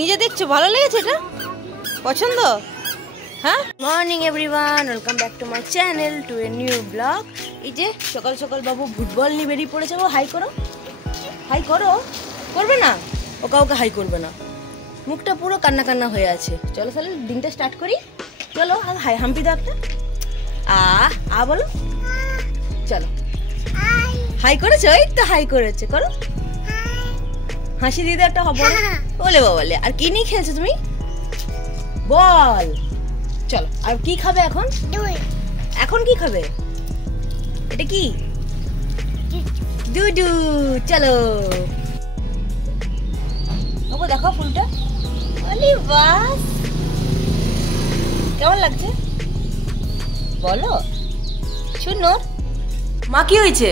নিজে দেখছো ভালো লেগেছে এটা পছন্দ হ্যাঁ morning everyone welcome back to my channel to a new blog এই যে সকাল সকাল বাবু ফুটবল নিয়ে বেরিয়ে পড়েছে ও হাই করো করবে না ও কাউকে হাই করবে না মুখটা পুরো কান্না কান্না হয়ে আছে চলো তাহলে দিনটা স্টার্ট করি চলো হাই হাম্পি দাও একটা আ বলো চলো হাই করেছো এই তো হাই করেছে করো হাসি দিদি একটা হবে বলে বলে আর কি নিয়ে খেলছো তুমি বল চলো আর কি খাবে এখন এখন কি খাবে এটা কি দুদু চলো ওগো দেখো ফুলটা আরে বাস কেমন লাগছে বলো শুনো মা কি হয়েছে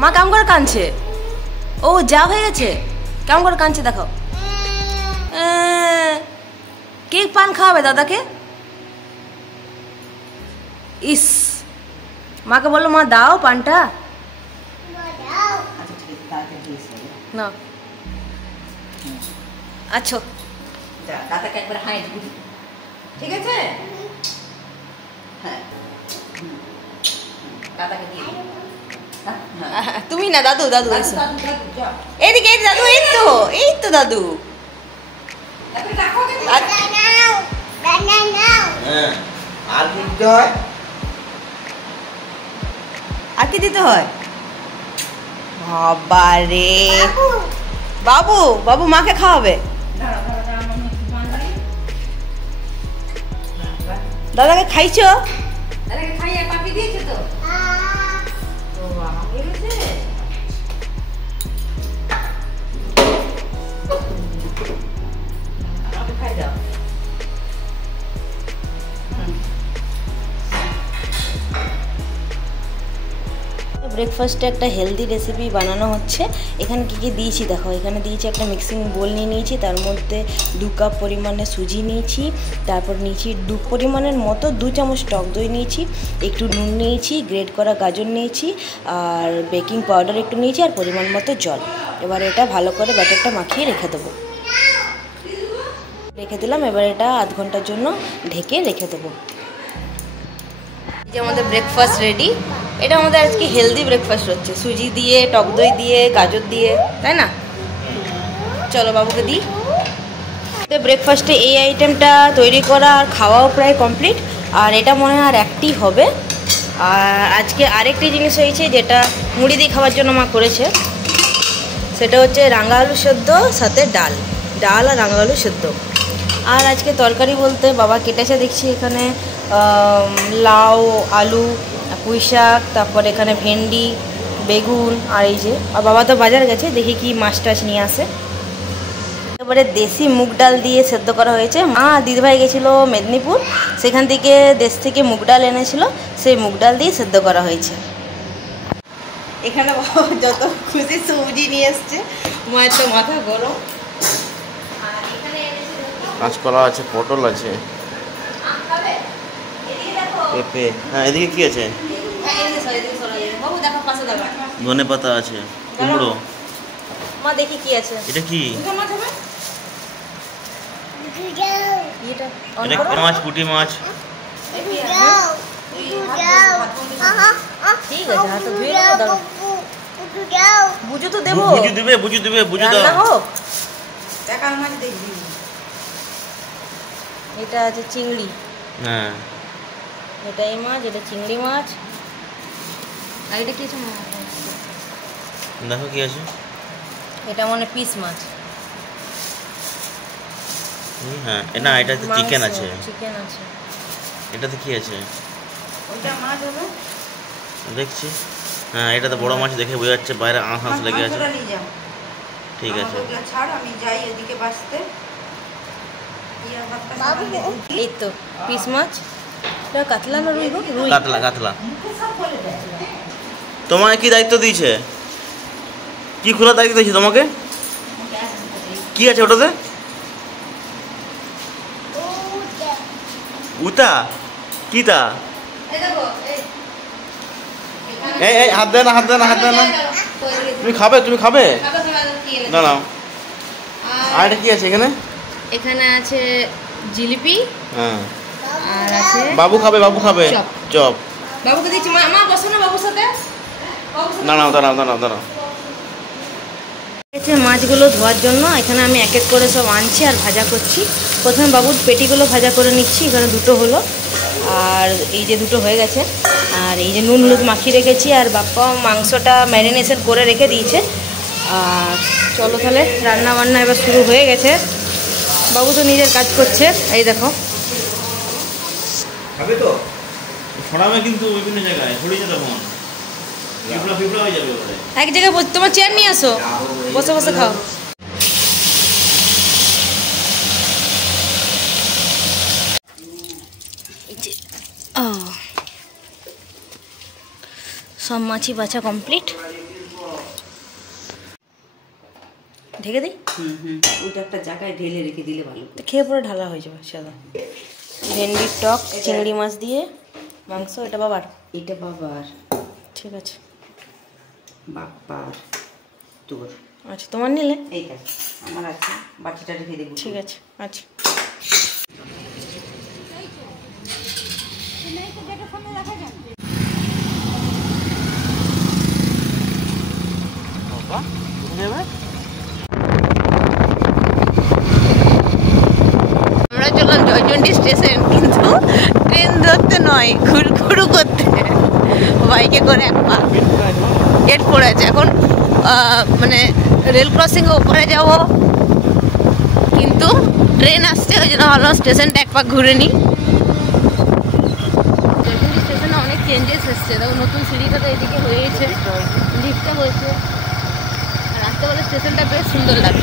মা কেমন করে কাঁদছে ও যা হয়ে গেছে কেমন করে কাঁদছে দেখো কে পান খাওয়াবে দাদাকে ইস মাকে বললো মা দাও পানটা না আচ্ছা দাদাকে একবার হাই ঠিক আছে হ্যাঁ দাদাকে দিয়ে তুমি না দাদু দাদু এদিকে দাদু এই তো দাদু আর কি দিতে হয় বাবা রে বাবু বাবু মাকে খাওয়াবে দাদাকে খাইছো দাদাকে খাইয়ে পাপি দিয়েছে তো ব্রেকফাস্টে একটা হেলদি রেসিপি বানানো হচ্ছে এখানে কী কী দিয়েছি দেখো এখানে দিয়েছি একটা মিক্সিং বোল নিয়ে নিয়েছি তার মধ্যে 2 কাপ পরিমাণে সুজি নিয়েছি তারপর নিয়েছি 2 পরিমাণের মতো 2 চামচ টক দই নিয়েছি একটু নুন নিয়েছি গ্রেট করা গাজর নিয়েছি আর বেকিং পাউডার একটু নিয়েছি আর পরিমাণ মতো জল এবার এটা ভালো করে ব্যাটারটা মাখিয়ে রেখে দেবো রেখে দিলাম এবার এটা আধ ঘন্টার জন্য ঢেকে রেখে দেবো যে আমাদের ব্রেকফাস্ট রেডি এটা আমাদের আজকে হেলদি ব্রেকফাস্ট হচ্ছে সুজি দিয়ে টক দই দিয়ে গাজর দিয়ে তাই না চলো বাবুকে দিই ব্রেকফাস্টে এই আইটেমটা তৈরি করা আর খাওয়াও প্রায় কমপ্লিট আর এটা মনে হয় আর একটি হবে আর আজকে আরেকটি জিনিস হয়েছে যেটা মুড়ি দিয়ে খাওয়ার জন্য মা করেছে সেটা হচ্ছে রাঙা আলু সেদ্ধ সাথে ডাল আর রাঙা আলু সেদ্ধ আর আজকে তরকারি বলতে বাবা কেটেছে দেখছি এখানে লাউ আলু পুঁই শাক তারপর এখানে ভেন্ডি বেগুন আর এই যে আর বাবা তো বাজার গেছে দেখি কি মাছ টাছ নিয়ে আসে এবারে দেশি মুগ ডাল দিয়ে সেদ্ধ করা হয়েছে মা দিদিভাই গেছিলো মেদিনীপুর সেখান থেকে দেশ থেকে মুগ ডাল এনেছিল সেই মুগ ডাল দিয়ে সেদ্ধ করা হয়েছে এখানে যত খুশি সবজি নিয়ে এসছে মায়ের তো মাথা গরম কাঁচকলা আছে পটল আছে পেঁপে হ্যাঁ এদিকে কি আছে ধনে পাতা আছে কুমড়ো মা দেখি কি আছে এটা কি এটা মাছ পুঁটি মাছ ঠিক আছে হাত ধুয়ে দাও বুঝু তো দেবো বুঝু দেবে দাও টাকার মাছ দেখবি এটা আছে চিংড়ি হ্যাঁ এটা এই মাছ এটা চিংড়ি মাছ আর এটা কি আছে দেখো কি আছে এটা মানে পিস মাছ হ্যাঁ না এটাতে চিকেন আছে এটাতে কি আছে ওটা মাছ হবে দেখছি হ্যাঁ এটাতে বড় মাছ দেখে বোঝা যাচ্ছে বাইরে আঁশ লেগে আছে ঠিক আছে ছাড় আমি যাই এদিকে বাসতে এই তো পিস মাছ কাতলা না রুই কাতলা তোমাকে কি দায়িত্ব দিয়েছে কি খোলা দায়িত্ব দিয়েছে তোমাকে কি আছে ওটাতে উতা কি তা এই হাত দে না তুমি খাবে দাঁড়াও আর এটা কি আছে এখানে এখানে আছে জিলিপি, হ্যাঁ, আর আছে বাবু খাবে চপ। চপ। বাবুকে দিচ্ছি। মা বসো না বাবুর সাথে। দাঁড়াও। মাছগুলো ধোয়ার জন্য এখানে আমি এক এক করে সব আনছি আর ভাজা করছি। প্রথমে বাবুর পেটিগুলো ভাজা করে নিচ্ছি। এখানে দুটো হলো, আর এই যে দুটো হয়ে গেছে। আর এই যে নুন হলুদ মাখিয়ে রেখেছি, আর বাপ্পা মাংসটা ম্যারিনেশন করে রেখে দিয়েছে। আর চলো তাহলে রান্না বান্না এবার শুরু হয়ে গেছে। বাবু তো নিজের কাজ করছে, এই দেখো। খাবে তো ছড়াবে কিন্তু বিভিন্ন জায়গায় ছড়িয়ে যাবে, তখন পিঁপড়া হয়ে যাবে ওখানে। এক জায়গায় তোমার চেয়ার নিয়ে আসো, বসে বসে খাও। সব মাছি বাছা কমপ্লিট। ঢেকে দিই। ওটা একটা জায়গায় ঢেলে রেখে দিলে ভালো। খেয়ে পরে ঢালা হয়ে যাবে সাদা। ভেন্ডির টক চিংড়ি মাছ দিয়ে মাংস। এটা বাবার? এটা বাবার। ঠিক আছে, বাবার তোর। আচ্ছা তোমার নিলে? এইটা আমার আছে, বাকিটা রেখে দেবো। ঠিক আছে, আচ্ছা। আমরা চললাম জয়চন্ডী স্টেশন, কিন্তু ট্রেন ধরতে নয়, ঘুরঘুরু করতে। বাইকে করে একবার গেট পড়ে আছে। এখন মানে রেল ক্রসিংয়ে ওপরে যাব, কিন্তু ট্রেন আসছে, ওই জন্য ভাবলাম স্টেশনটা এক পাক ঘুরে নিই। জয়চন্ডী স্টেশনে অনেক চেঞ্জেস এসছে। দেখো নতুন সিঁড়িটা তো এদিকে হয়েছে, লিফটটা হয়েছে। রাস্তাবেলা স্টেশনটা বেশ সুন্দর লাগে।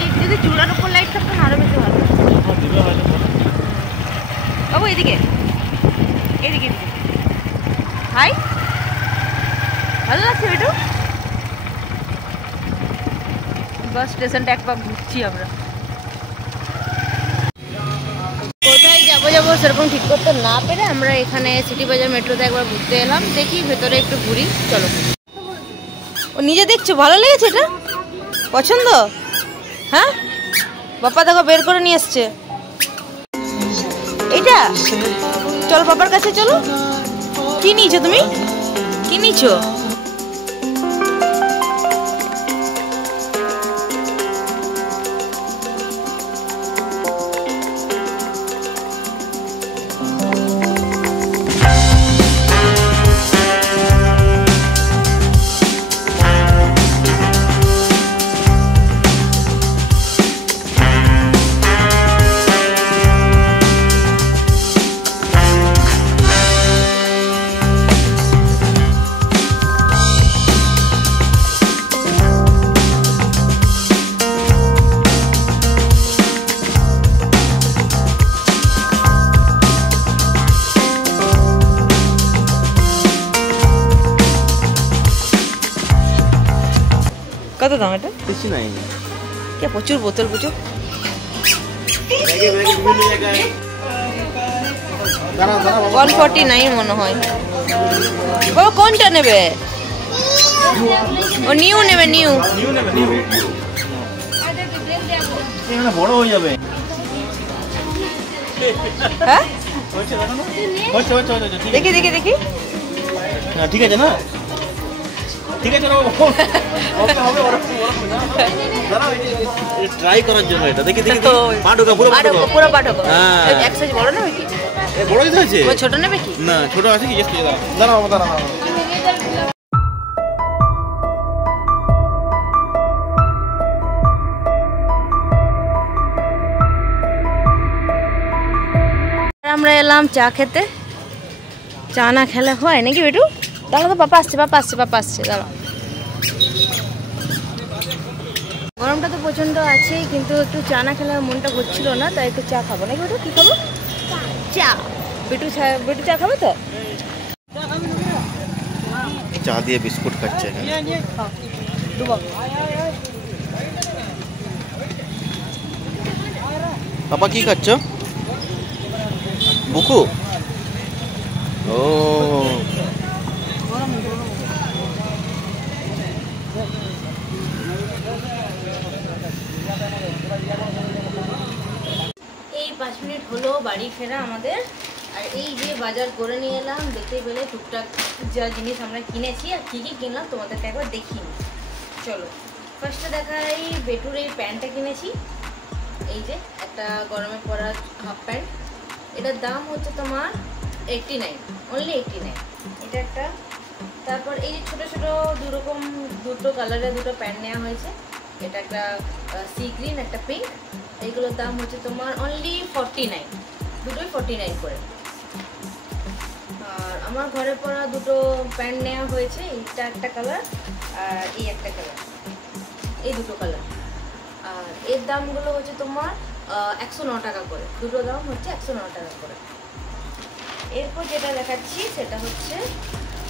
এই যদি চূড়ার উপর লাইট থাকতো না আরো বেশি ভালো। বাবু এদিকে এদিকে এদিকে। হাই, ভালো লাগছে বেটু। বাস স্টেশনটা এক পাক ঘুরছি আমরা। কোথায় যাবো সেরকম ঠিক করতে না পেরে আমরা এখানে সিটি বাজার মেট্রোতে একবার ঘুরতে এলাম। দেখি ভেতরে একটু ঘুরি, চলো। ও নিজে দেখছো ভালো লেগেছে? এটা পছন্দ? হ্যাঁ, বাপ্পা দেখো বের করে নিয়ে এসছে এইটা। চলো বাবার কাছে চলো। কি নিয়েছো তুমি? কি নিয়েছো? কত দাম এটা? বেশি নাই, কে প্রচুর বোতল, প্রচুর। 149 মনে হয়। বাবা কোনটা নেবে? ও নিউ নেবে, নিউ। বড় হয়ে যাবে। হ্যাঁ দেখি দেখি। হ্যাঁ ঠিক আছে না, ঠিক আছে না, ট্রাই করার জন্য এটা। দেখি পা ঢোকা, পুরো পা ঢোকা। হ্যাঁ, এক সাইজ বড় নেবে কি? বড় দিতে আছে, ছোট নেবে কি? না ছোট আছে কি? দাঁড়াও। আমরা এলাম চা খেতে। চা না খেলে হয় নাকি বেটু? দাঁড়া তো, পাপা আসছে দাঁড়া। গরমটা তো প্রচণ্ড আছে, কিন্তু একটু চা না খেলে মনটা ঘুরছিল না, তাই একটু চা খাবো নাকি বেটু? কি খাবো? চা। বেটু চা খাবে তো? চা দিয়ে বিস্কুট খাচ্ছে। পাপা কি খাচ্ছ? বুকু? ও হলো বাড়ি ফেরা আমাদের। আর এই যে বাজার করে নিয়ে এলাম, দেখতে পেলে টুকটাক যা জিনিস আমরা কিনেছি আর কী কী কিনলাম তোমাদেরকে একবার দেখিয়ে নিই। চলো ফার্স্টে দেখাই, বেটুর এই প্যান্টটা কিনেছি। এই যে একটা গরমে পরা হাফ প্যান্ট, এটার দাম হচ্ছে তোমার 89, অনলি 89, এটা একটা। তারপর এই যে ছোটো ছোটো দুটো কালারের দুটো প্যান্ট নেওয়া হয়েছে, এটা একটা সি গ্রিন, একটা পিঙ্ক। এইগুলোর দাম হচ্ছে তোমার অনলি 49, দুটোই 49 করে। আর আমার ঘরে পরা দুটো প্যান্ট নেওয়া হয়েছে, এইটা একটা কালার আর এই একটা কালার, এই দুটো কালার। আর এর দামগুলো হচ্ছে তোমার 109 টাকা করে, দুটো দাম হচ্ছে 109 টাকা করে। এরপর যেটা দেখাচ্ছি সেটা হচ্ছে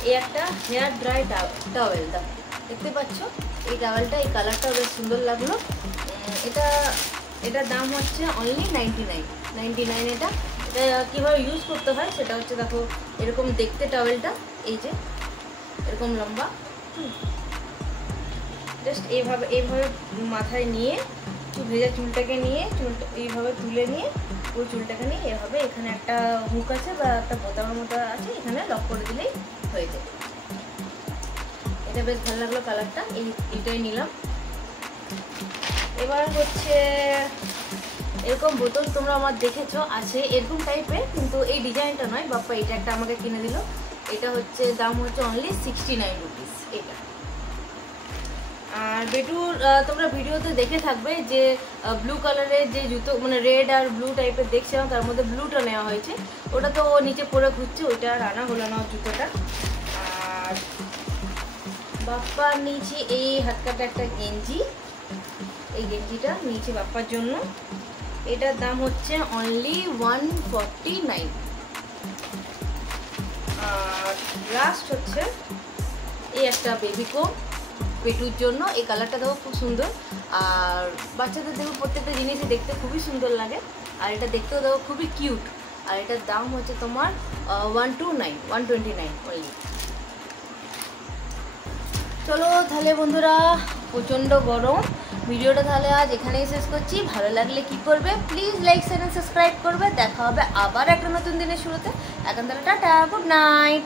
এই একটা হেয়ার ড্রাই টাওয়েল, দাম দেখতে পাচ্ছ এই টাওয়েলটা, এই কালারটাও বেশ সুন্দর লাগলো। এটার দাম হচ্ছে অনলি 99। এটা কীভাবে ইউজ করতে হয় সেটা হচ্ছে, দেখো এরকম দেখতে টাওয়েলটা, এই যে এরকম লম্বা, জাস্ট এইভাবে মাথায় নিয়ে ভেজা চুলটাকে নিয়ে এইভাবে তুলে নিয়ে ওই চুলটাকে নিয়ে এভাবে, এখানে একটা হুক আছে বা একটা বোতামের মতো আছে, এখানে লক করে দিলেই হয়ে যায়। এটা বেশ ভালো লাগলো কালারটা, এইটাই নিলাম। এবার হচ্ছে এরকম বোতল তোমরা আমার দেখেছো আছে এরকম টাইপের, কিন্তু এই ডিজাইনটা নয়, বাপ্পা এটা একটা আমাকে কিনে দিল। এটা হচ্ছে দাম হচ্ছে অনলি 69 রুপিস এটা। আর বেটুর তোমরা ভিডিওতে দেখে থাকবে যে ব্লু কালারের যে জুতো, মানে রেড আর ব্লু টাইপের দেখছিলাম, তার মধ্যে ব্লুটা নেওয়া হয়েছে, ওটা তো ও নিচে পরে ঘুরছে, ওইটা আর আনা হলো না জুতোটা। আর বাপ্পার নিয়েছি এই হাতকাটা একটা গেঞ্জি, এই গেঞ্জিটা নিয়েছি বাপ্পার জন্য, এটার দাম হচ্ছে অনলি 149। আর লাস্ট হচ্ছে এই একটা বেবি কোম পেটুর জন্য, এই কালারটা দেখো খুব সুন্দর। আর বাচ্চাদের দেখো প্রত্যেকটা জিনিসই দেখতে খুবই সুন্দর লাগে, আর এটা দেখতেও দেখো খুবই কিউট। আর এটার দাম হচ্ছে তোমার 129 অনলি। চলো তাহলে বন্ধুরা, প্রচণ্ড গরম, ভিডিওটা তাহলে আজ এখানেই শেষ করছি। ভালো লাগলে কি করবে, প্লিজ লাইক শেয়ার সাবস্ক্রাইব করবে। দেখা হবে আবার একটা নতুন দিনের শুরুতে। এখন তাহলে টাটা, গুড নাইট।